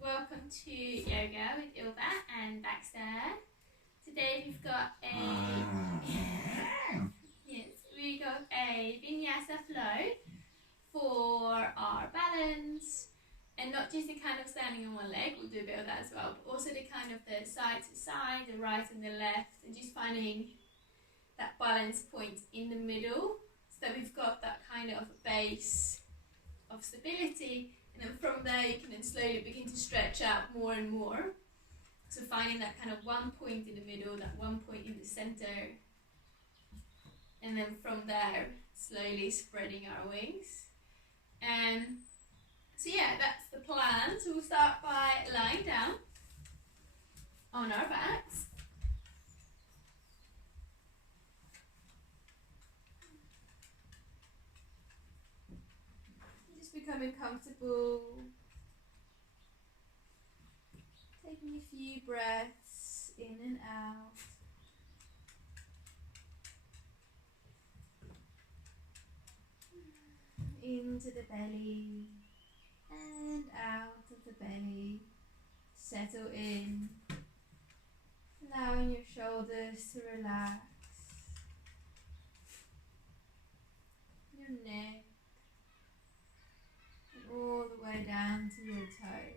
Welcome to yoga with Ilva and Baxter. Today we've got a Vinyasa flow for our balance, and not just the kind of standing on one leg, we'll do a bit of that as well, but also the kind of the side to side, the right and the left, and just finding that balance point in the middle so that we've got that kind of base of stability, and then from there you can then slowly begin to stretch out more and more. So finding that kind of one point in the middle, that one point in the center, and then from there slowly spreading our wings. So yeah, that's the plan. So we'll start by lying down on our backs. Just becoming comfortable. Taking a few breaths in and out. Into the belly and out of the belly. Settle in. Allowing your shoulders to relax. Your neck. And all the way down to your toes.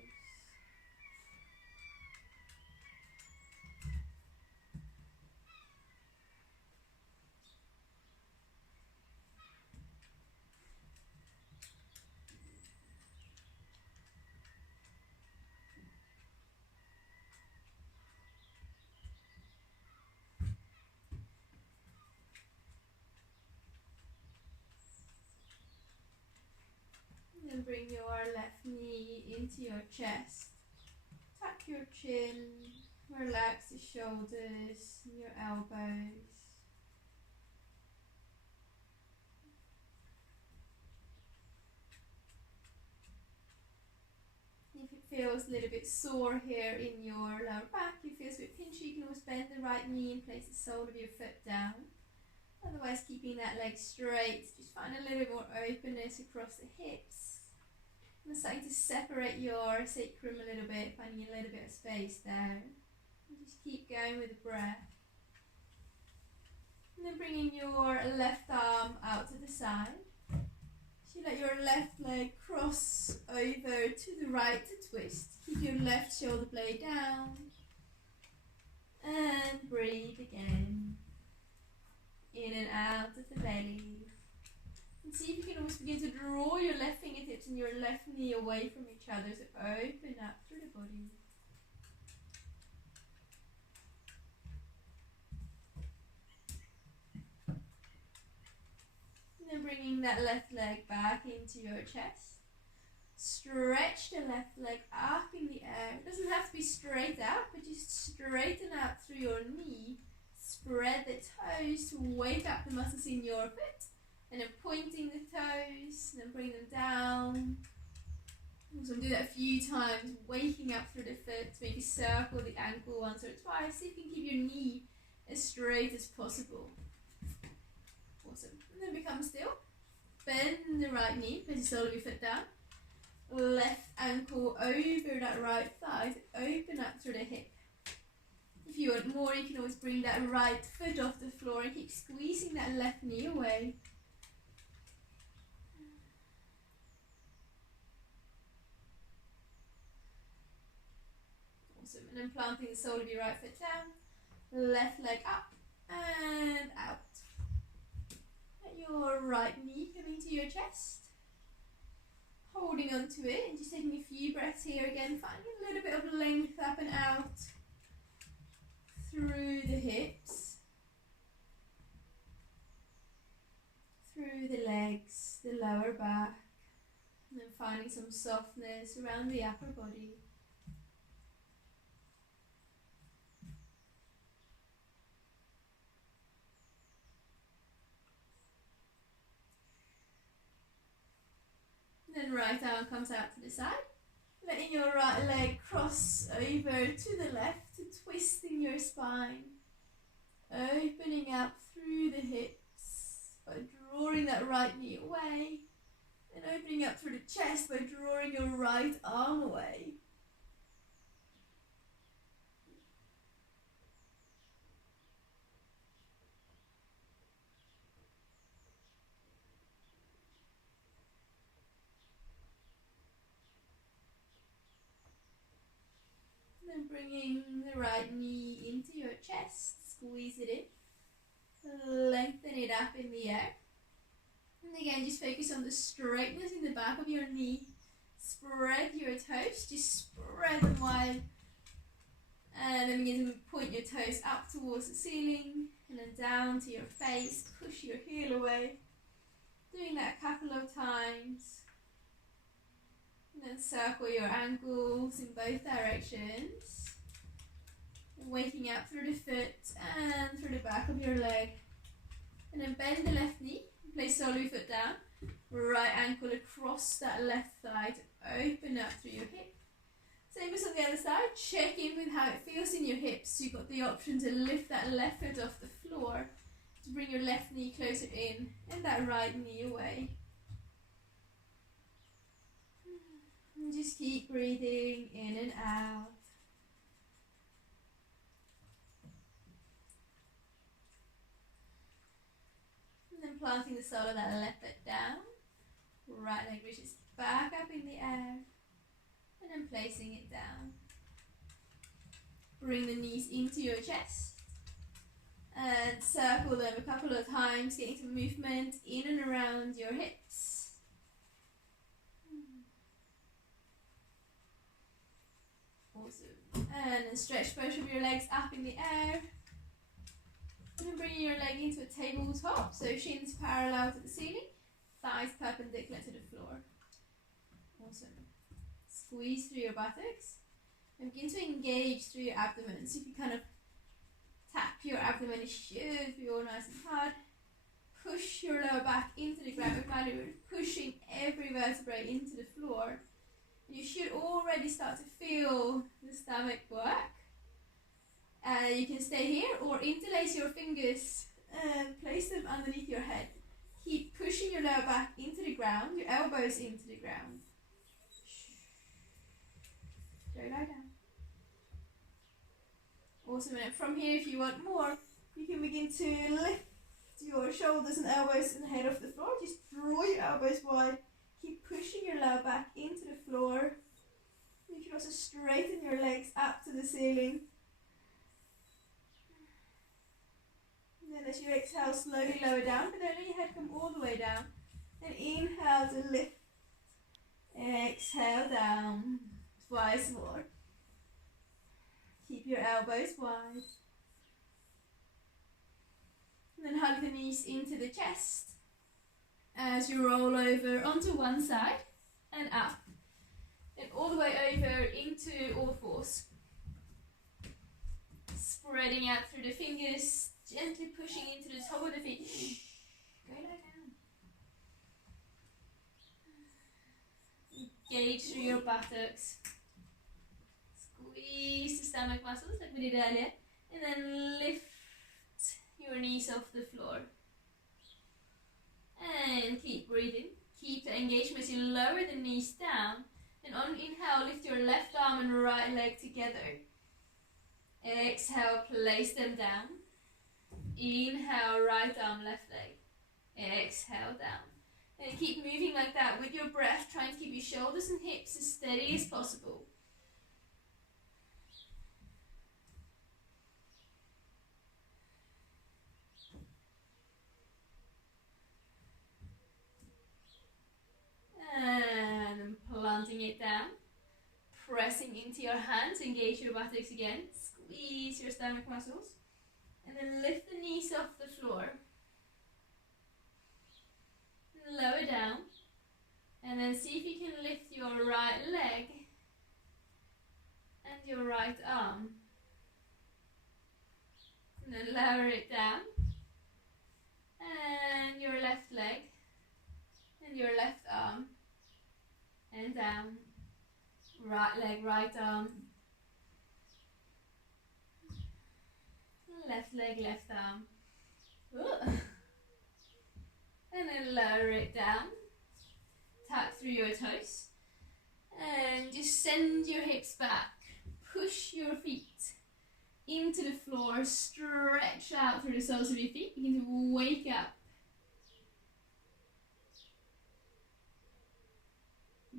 And bring your left knee into your chest. Tuck your chin, relax the shoulders and your elbows. If it feels a little bit sore here in your lower back, it feels a bit pinchy, you can always bend the right knee and place the sole of your foot down. Otherwise, keeping that leg straight, just find a little bit more openness across the hips. And starting to separate your sacrum a little bit, finding a little bit of space there. And just keep going with the breath. And then bringing your left arm out to the side. So you let your left leg cross over to the right to twist. Keep your left shoulder blade down. And breathe again. In and out of the belly. And see if you can almost begin to draw your left fingertips and your left knee away from each other. So open up through the body. And then bringing that left leg back into your chest. Stretch the left leg up in the air. It doesn't have to be straight out, but just straighten out through your knee. Spread the toes to wake up the muscles in your foot. And then pointing the toes, and then bring them down. So do that a few times, waking up through the foot. Maybe circle the ankle once or twice. See if you can keep your knee as straight as possible. Awesome. And then become still. Bend the right knee, place the sole of your foot down. Left ankle over that right thigh. Open up through the hip. If you want more, you can always bring that right foot off the floor and keep squeezing that left knee away. Awesome. And then planting the sole of your right foot down, left leg up and out. Let your right knee come into your chest. Holding onto it and just taking a few breaths here again, finding a little bit of length up and out through the hips, through the legs, the lower back, and then finding some softness around the upper body. Then right arm comes out to the side, letting your right leg cross over to the left, twisting your spine, opening up through the hips by drawing that right knee away and opening up through the chest by drawing your right arm away. Then bringing the right knee into your chest, squeeze it in, lengthen it up in the air. And again, just focus on the straightness in the back of your knee. Spread your toes, just spread them wide. And then begin to point your toes up towards the ceiling and then down to your face. Push your heel away. Doing that a couple of times. And then circle your ankles in both directions. Waking up through the foot and through the back of your leg. And then bend the left knee. Place sole of your foot down. Right ankle across that left thigh to open up through your hip. Same as on the other side. Check in with how it feels in your hips. You've got the option to lift that left foot off the floor, to bring your left knee closer in and that right knee away. And just keep breathing in and out. And then planting the sole of that left foot down. Right leg reaches back up in the air. And then placing it down. Bring the knees into your chest. And circle them a couple of times, getting some movement in and around your hips. Awesome. And then stretch both of your legs up in the air. And then bringing your leg into a tabletop, so shins parallel to the ceiling, thighs perpendicular to the floor. Awesome. Squeeze through your buttocks and begin to engage through your abdomen. So if you kind of tap your abdomen, it should be all nice and hard. Push your lower back into the ground. We're pushing every vertebrae into the floor. And you should already start to feel the stomach work. You can stay here or interlace your fingers and place them underneath your head. Keep pushing your lower back into the ground, your elbows into the ground. Go lie down. Awesome. And from here, if you want more, you can begin to lift your shoulders and elbows and head off the floor. Just draw your elbows wide. Keep pushing your lower back into the floor. You can also straighten your legs up to the ceiling. And then as you exhale, slowly lower down, but don't let your head come all the way down. Then inhale to lift. Exhale down. Twice more. Keep your elbows wide. And then hug the knees into the chest as you roll over onto one side and up. And all the way over into all fours. Spreading out through the fingers, gently pushing into the top of the feet. Go lie down. Engage through your buttocks. Squeeze the stomach muscles like we did earlier. And then lift your knees off the floor. And keep breathing. Keep the engagement as you lower the knees down. And on inhale, lift your left arm and right leg together. Exhale, place them down. Inhale, right arm, left leg. Exhale, down. And keep moving like that with your breath, trying to keep your shoulders and hips as steady as possible. And planting it down. Pressing into your hands, engage your buttocks again. Squeeze your stomach muscles. And then lift the knees off the floor. Lower down. And then see if you can lift your right leg and your right arm. And then lower it down. And your left leg and your left arm. And down. Right leg, right arm. Left leg, left arm. Ooh. And then lower it down. tuck through your toes. And just send your hips back. Push your feet into the floor. Stretch out through the soles of your feet. Begin to wake up.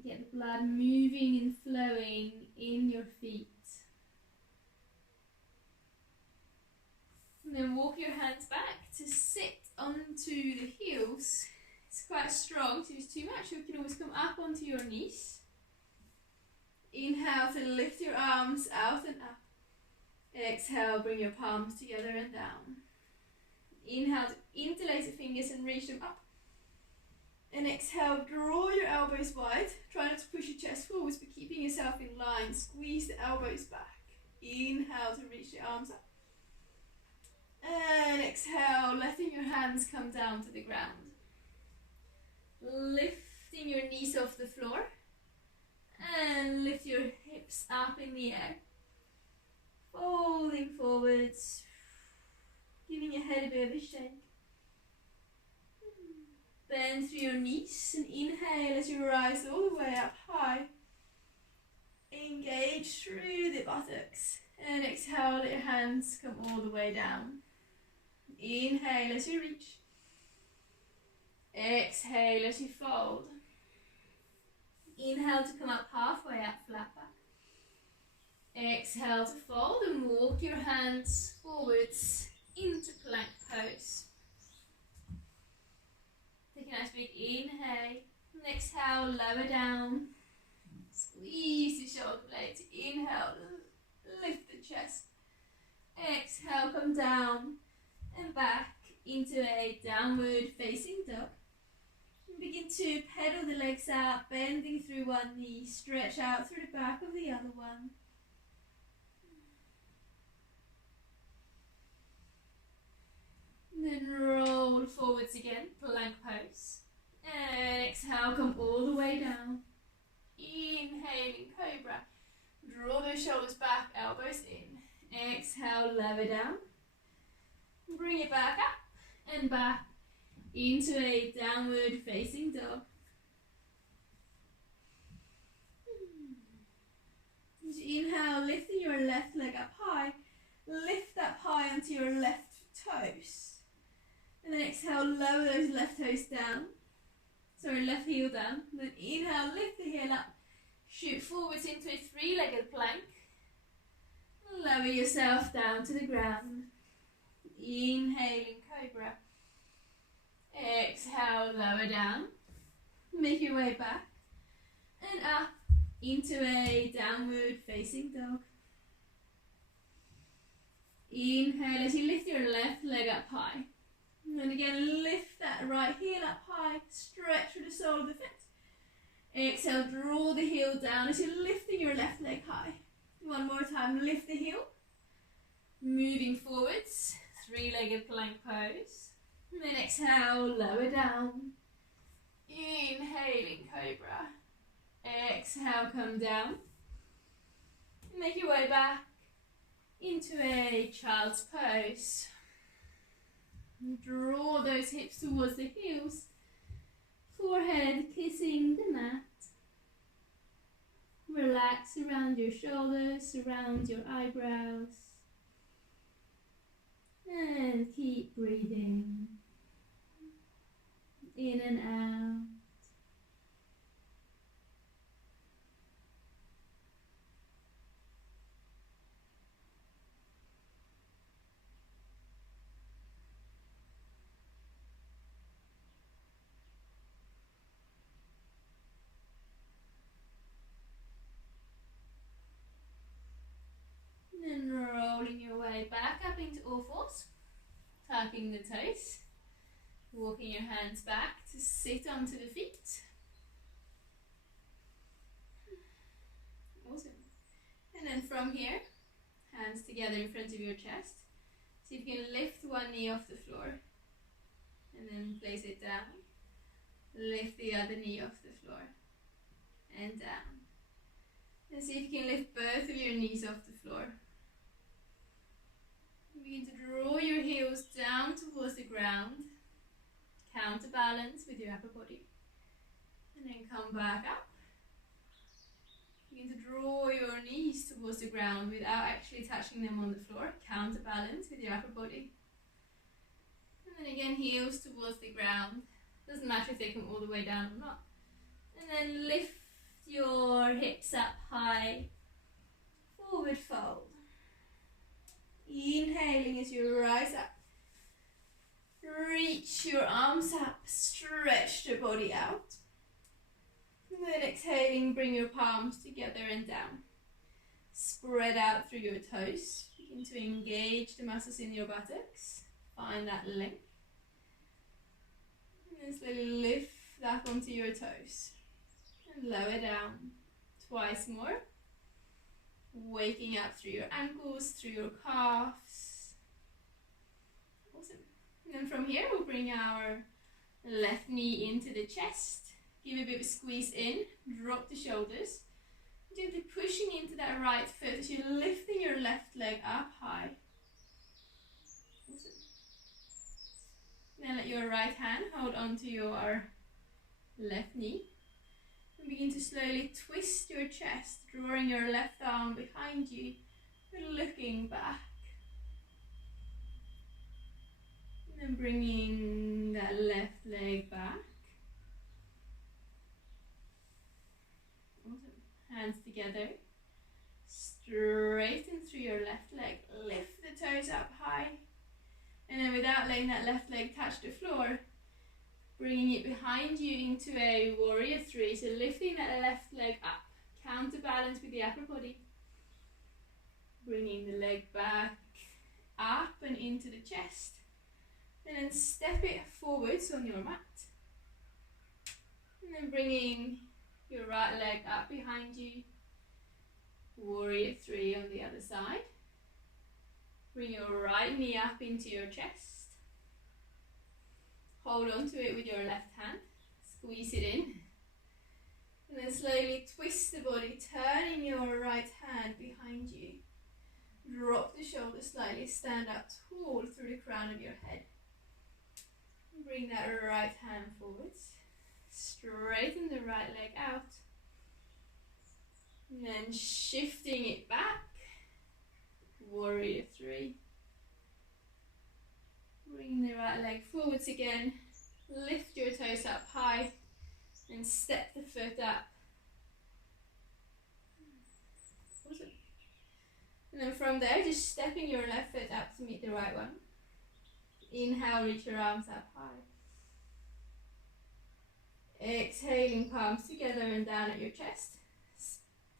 Get the blood moving and flowing in your feet. And then walk your hands back to sit onto the heels. It's quite strong, so if it's too much, you can always come up onto your knees. Inhale to lift your arms out and up. Exhale, bring your palms together and down. Inhale to interlace the fingers and reach them up. And exhale, draw your elbows wide. Try not to push your chest forwards, but keeping yourself in line. Squeeze the elbows back. Inhale to reach the arms up. And exhale, letting your hands come down to the ground. Lifting your knees off the floor. And lift your hips up in the air. Folding forwards. Giving your head a bit of a shake. Bend through your knees and inhale as you rise all the way up high. Engage through the buttocks. And exhale, let your hands come all the way down. Inhale as you reach. Exhale as you fold. Inhale to come up halfway up, flat back. Exhale to fold and walk your hands forwards into plank pose. Take a nice big inhale. And exhale, lower down. Squeeze the shoulder blades. Inhale, lift the chest. Exhale, come down and back into a downward facing dog. And begin to pedal the legs out, bending through one knee, stretch out through the back of the other one. And then roll forwards again, plank pose. And exhale, come all the way down. Inhaling cobra. Draw those shoulders back, elbows in. Exhale, lower down. Bring it back up and back into a downward facing dog. As you inhale, lifting your left leg up high. Lift up high onto your left toes. And then exhale, lower those left toes down. Sorry, left heel down. And then inhale, lift the heel up. Shoot forwards into a three-legged plank. Lower yourself down to the ground. Inhaling cobra. Exhale, lower down. Make your way back. And up into a downward facing dog. Inhale as you lift your left leg up high. And then again, lift that right heel up high. Stretch through the sole of the foot. Exhale, draw the heel down as you're lifting your left leg high. One more time, lift the heel. Moving forwards, three-legged plank pose. And then exhale, lower down. Inhaling cobra. Exhale, come down. Make your way back into a child's pose. Draw those hips towards the heels. Forehead kissing the mat. Relax around your shoulders, around your eyebrows. And keep breathing. In and out. And rolling your way back up into all fours. Tucking the toes. Walking your hands back to sit onto the feet. Awesome. And then from here, hands together in front of your chest. See if you can lift one knee off the floor. And then place it down. Lift the other knee off the floor. And down. And see if you can lift both of your knees off the floor. Begin to draw your heels down towards the ground. Counterbalance with your upper body. And then come back up. Begin to draw your knees towards the ground without actually touching them on the floor. Counterbalance with your upper body. And then again, heels towards the ground. Doesn't matter if they come all the way down or not. And then lift your hips up high. Forward fold. Inhaling as you rise up. Reach your arms up. Stretch the body out. And then exhaling, bring your palms together and down. Spread out through your toes. Begin to engage the muscles in your buttocks. Find that length. And then slowly lift up onto your toes. And lower down. Twice more. Waking up through your ankles, through your calves. Awesome. And then from here, we'll bring our left knee into the chest. Give a bit of a squeeze in, drop the shoulders. Gently pushing into that right foot as you're lifting your left leg up high. Awesome. Then let your right hand hold onto your left knee. And begin to slowly twist your chest, drawing your left arm behind you, and looking back. And then bringing that left leg back. Hands together, straighten through your left leg, lift the toes up high, and then without letting that left leg touch the floor, bringing it behind you into a warrior three, so lifting that left leg up, counterbalance with the upper body, bringing the leg back, up and into the chest, and then step it forwards on your mat, and then bringing your right leg up behind you. Warrior three on the other side. Bring your right knee up into your chest. Hold on to it with your left hand. Squeeze it in. And then slowly twist the body, turning your right hand behind you. Drop the shoulders slightly, stand up tall through the crown of your head. Bring that right hand forwards. Straighten the right leg out. And then shifting it back. Warrior three. Bring the right leg forwards again. Lift your toes up high. And step the foot up. Awesome. And then from there, just stepping your left foot up to meet the right one. Inhale, reach your arms up high. Exhaling, palms together and down at your chest.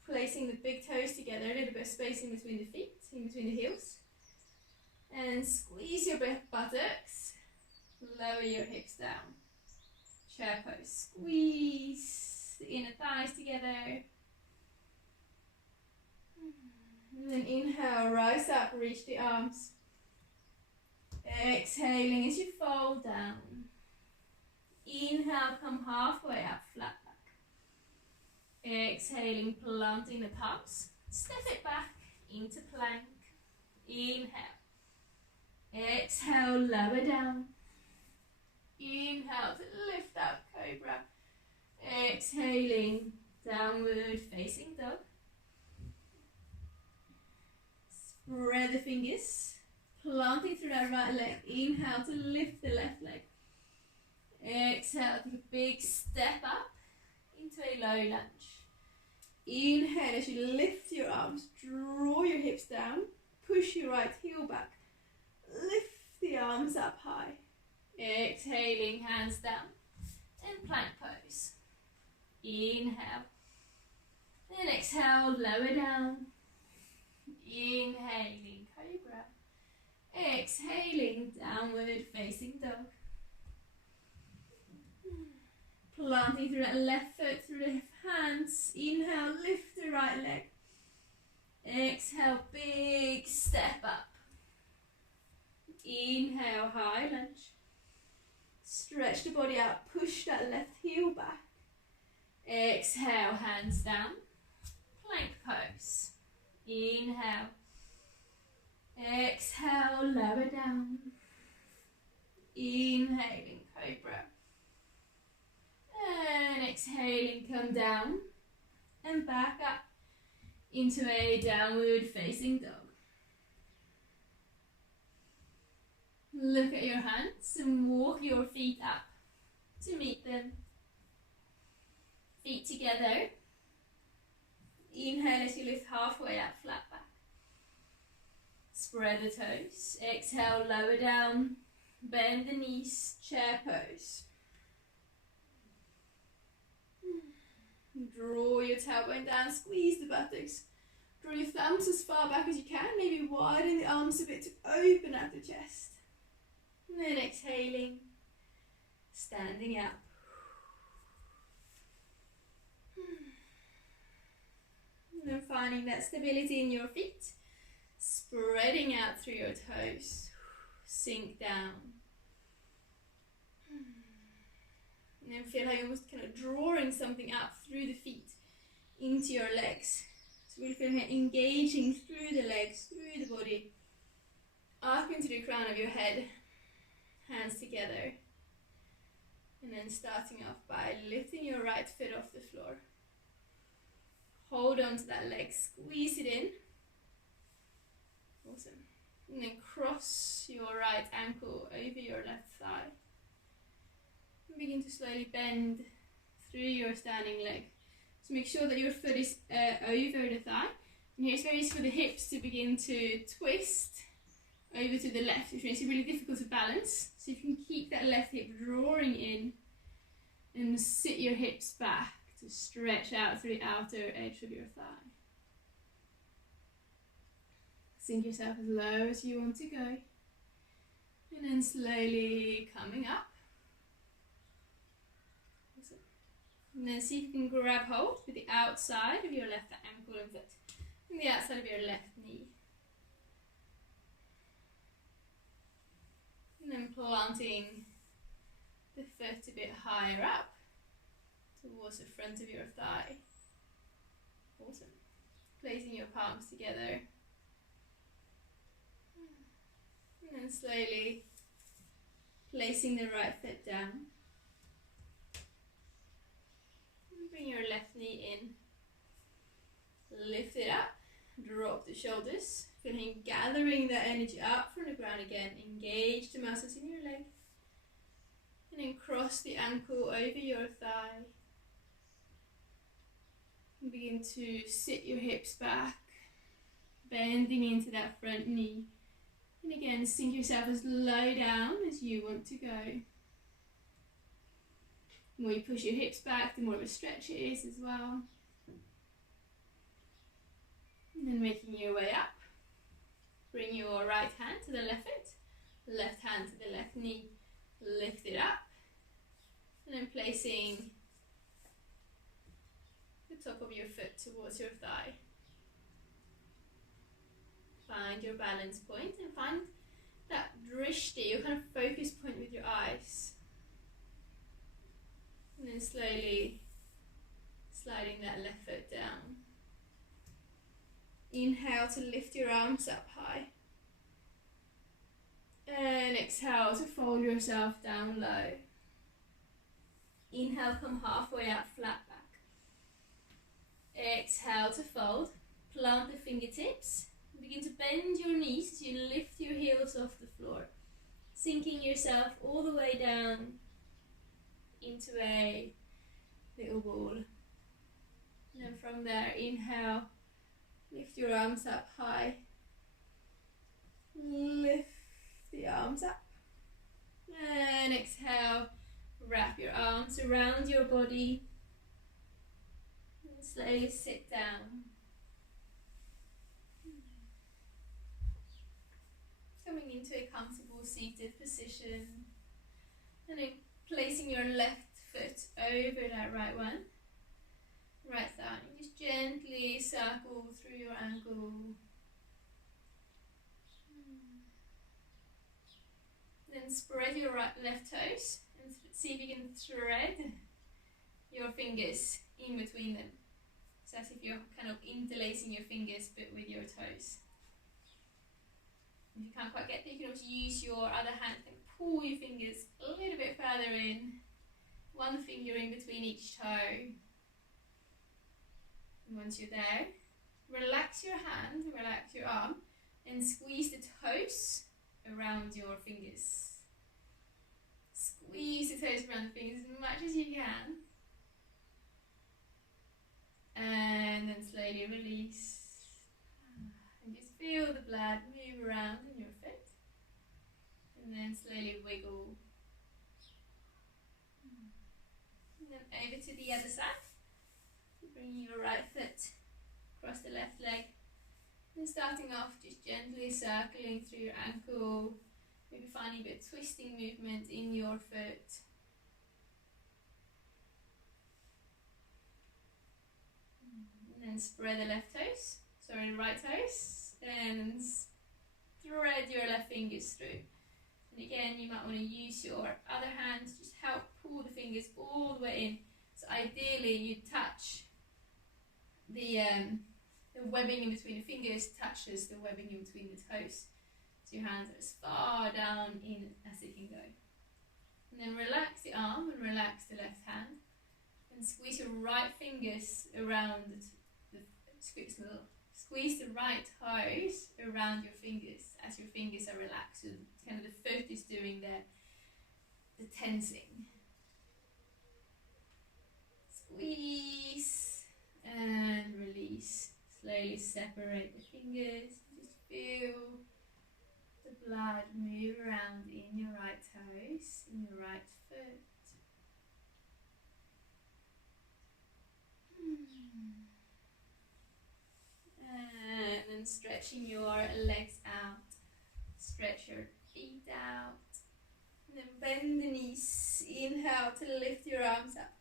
Placing the big toes together, a little bit of space in between the feet, in between the heels. And squeeze your buttocks. Lower your hips down. Chair pose. Squeeze the inner thighs together. And then inhale, rise up, reach the arms. Exhaling as you fold down. Inhale, come halfway up, flat back. Exhaling, planting the palms. Step it back into plank. Inhale. Exhale, lower down. Inhale to lift up, cobra. Exhaling, downward facing dog. Spread the fingers. Planting through that right leg. Inhale to lift the left leg. Exhale, take a big step up into a low lunge. Inhale as you lift your arms, draw your hips down, push your right heel back, lift the arms up high. Exhaling, hands down, and plank pose. Inhale, then exhale, lower down. Inhaling, cobra. Exhaling, downward facing dog. Planting through that left foot, through the hands. Inhale, lift the right leg. Exhale, big step up. Inhale, high lunge. Stretch the body out, push that left heel back. Exhale, hands down. Plank pose. Inhale. Exhale, lower down. Inhaling, cobra. And exhaling, come down and back up into a downward facing dog. Look at your hands and walk your feet up to meet them. Feet together. Inhale as you lift halfway up, flat back. Spread the toes. Exhale, lower down. Bend the knees, chair pose. Draw your tailbone down, squeeze the buttocks. Draw your thumbs as far back as you can, maybe widen the arms a bit to open up the chest. And then exhaling, standing up. And then finding that stability in your feet, spreading out through your toes. Sink down. And then feel how you're almost kind of drawing something up through the feet into your legs. So really feel here engaging through the legs, through the body, up into the crown of your head, hands together. And then starting off by lifting your right foot off the floor. Hold on to that leg, squeeze it in. Awesome. And then cross your right ankle over your left thigh. And begin to slowly bend through your standing leg. So make sure that your foot is over the thigh. And here's where it's for the hips to begin to twist over to the left, which makes it really difficult to balance. So if you can keep that left hip drawing in and sit your hips back to stretch out through the outer edge of your thigh. Sink yourself as low as you want to go. And then slowly coming up. Awesome. And then see if you can grab hold with the outside of your left ankle and foot. And the outside of your left knee. And then planting the foot a bit higher up towards the front of your thigh. Awesome. Placing your palms together. And then slowly placing the right foot down. And bring your left knee in. Lift it up. Drop the shoulders. Feeling gathering that energy up from the ground again. Engage the muscles in your leg. And then cross the ankle over your thigh. And begin to sit your hips back. Bending into that front knee. And again, sink yourself as low down as you want to go. The more you push your hips back, the more of a stretch it is as well. And then making your way up. Bring your right hand to the left foot, left hand to the left knee. Lift it up. And then placing the top of your foot towards your thigh. Find your balance point and find that drishti, your kind of focus point with your eyes. And then slowly sliding that left foot down. Inhale to lift your arms up high. And exhale to fold yourself down low. Inhale, come halfway up, flat back. Exhale to fold. Plant the fingertips. Begin to bend your knees as you lift your heels off the floor. Sinking yourself all the way down into a little ball. And then from there, inhale. Lift your arms up high. Lift the arms up. And exhale. Wrap your arms around your body. And slowly sit down. Coming into a comfortable seated position. And then placing your left foot over that right one. Right thigh. And just gently circle through your ankle. Then spread your left toes and see if you can thread your fingers in between them. So as if you're kind of interlacing your fingers but with your toes. If you can't quite get there, you can also use your other hand and pull your fingers a little bit further in one finger in between each toe. And once you're there, relax your hand, relax your arm, and squeeze the toes around your fingers. Squeeze the toes around the fingers as much as you can. And then slowly release. And just feel the blood move around in your foot. And then slowly wiggle. And then over to the other side. Bring your right foot across the left leg. And starting off, just gently circling through your ankle. Maybe finding a bit of twisting movement in your foot. And then spread the right toes. And thread your left fingers through. And again, you might want to use your other hand to just help pull the fingers all the way in. So ideally, you touch the webbing in between the fingers touches the webbing in between the toes. So your hands are as far down in as they can go. And then relax the arm and relax the left hand. And squeeze your right fingers around squeeze the right toes around your fingers as your fingers are relaxed. So kind of the foot is doing the tensing. Squeeze and release. Slowly separate the fingers. Just feel the blood move around in your right toes, in your right foot. And then stretching your legs out. Stretch your feet out. And then bend the knees. Inhale to lift your arms up.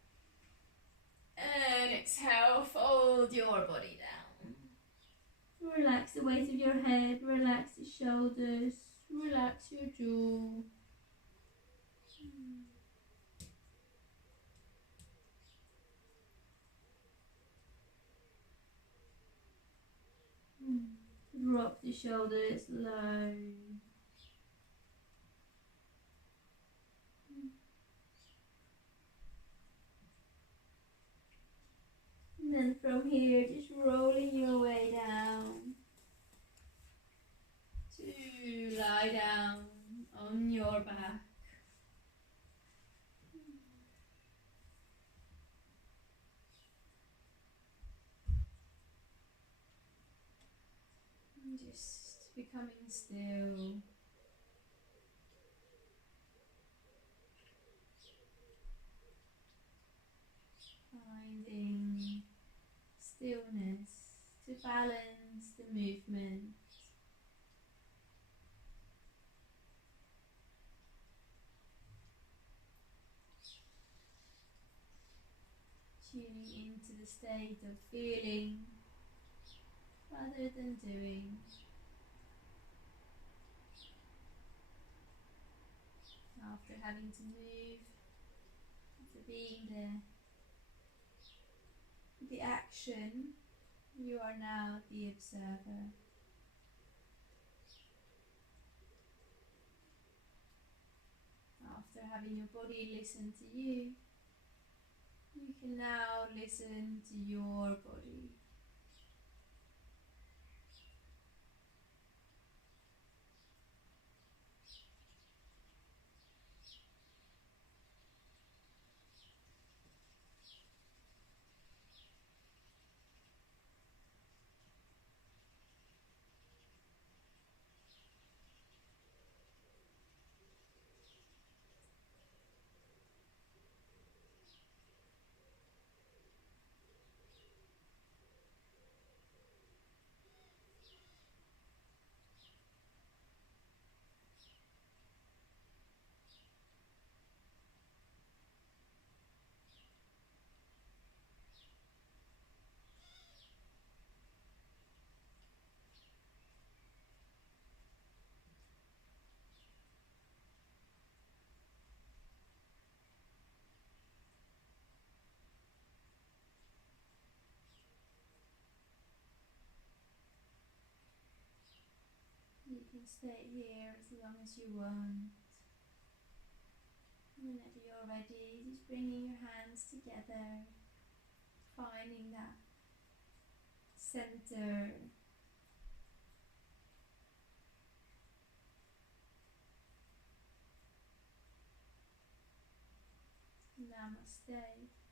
And exhale, fold your body down. Relax the weight of your head, relax the shoulders, relax your jaw. Drop the shoulders low. And then from here, just rolling your way down to lie down on your back. And just becoming still. Finding stillness to balance the movement. Tuning into the state of feeling rather than doing. After having to move, after being there, the action, you are now the observer. After having your body listen to you, you can now listen to your body. You can stay here as long as you want. Whenever you're already, just bringing your hands together, finding that center. Namaste.